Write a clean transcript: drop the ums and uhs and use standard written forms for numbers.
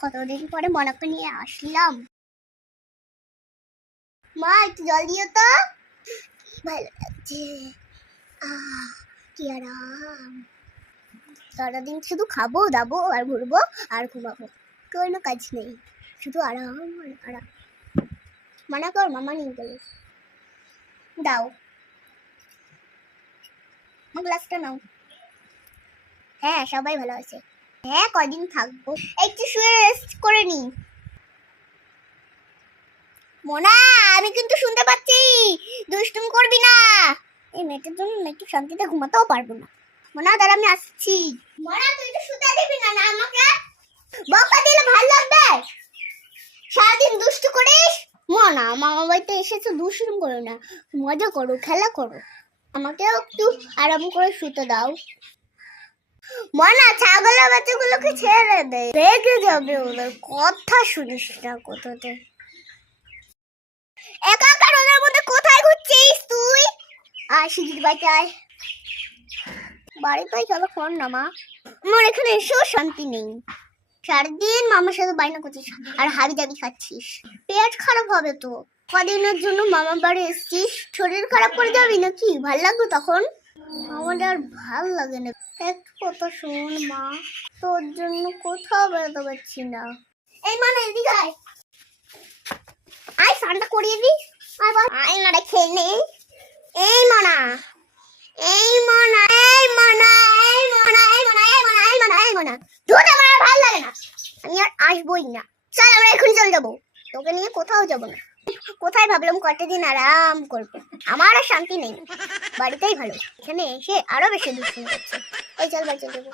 কতদিন পরে মনাকে নিয়ে আসলাম। মা একটু জল দিও তো, ভালো লাগছে। কি আরাম, সারাদিন শুধু খাবো দাবো আর ঘুরবো আর ঘুমাবো, কোনো কাজ নেই, শুধু আরাম আর আরাম। মানা কর, মামা নিয়ে গেলে দাও, গ্লাসটা নাও। হ্যাঁ সবাই ভালো আছে। হ্যাঁ কদিন থাকবো, একটু শুয়ে রেস্ট করে নি। মোনা আমি কিন্তু শুনতে পাচ্ছি, দুষ্টুম করবি না। এই মেয়েটার জন্য একটু শান্তিতে ঘুমাতেও পারবো না। মোনা দাঁড়া আমি আসছি। মোনা তুই তো শুতে দিবি না, না আমাকে বকা দিলে ভালো লাগবে? সারাদিন দুষ্টু করিস। মোনা মামা বাড়িতে এসেছো, দুষ্টুম করো না, মজা করো, খেলা করো, আমাকেও একটু আরাম করে শুতে দাও। মনা ছাগলের বাচ্চাগুলোকে ছেড়ে দে, রেগে যাবে, ওদের কথা শুনিস না কোথাতে। একা একা রোদের মধ্যে কোথায় ঘুরছিস তুই? আয় সিজির বাড়িতে আয়। বাড়িতেই চলো ফোন না মা, আমার এখানে এসেও শান্তি নেই। সারাদিন মামার সাথে বাইনা করছিস আর হাবি জাবি খাচ্ছিস, পেট খারাপ হবে তো। কদিনের জন্য মামার বাড়ি এসছিস, শরীর খারাপ করে যাবি নাকি? ভাল লাগবে তখন? আমার আর ভাল লাগে না। একটু কথা শোন মা, তোর জন্য কোথাও বেরোতে পারছি না। এই মানে এদিকে আয়, আয় স্নানটা করিয়ে দিস। আয় না রে খেলে। এই মনা, এই মনা, এই মনা, এই মনা, এই মনা, এই মনা, এই মনা, এই মনা, তোর আমার আর ভালো লাগে না, আমি আর আসবোই না। চল আমরা এখন চলে যাবো, তোকে নিয়ে কোথাও যাবো না। কোথায় ভাবলাম কটা দিন আরাম করবো, আমার আর শান্তি নেই, বাড়িতেই ভালো, এখানে এসে আরো বেশি দুষ্টুমি করছে। এই চল বাড়ি চলে যাবো।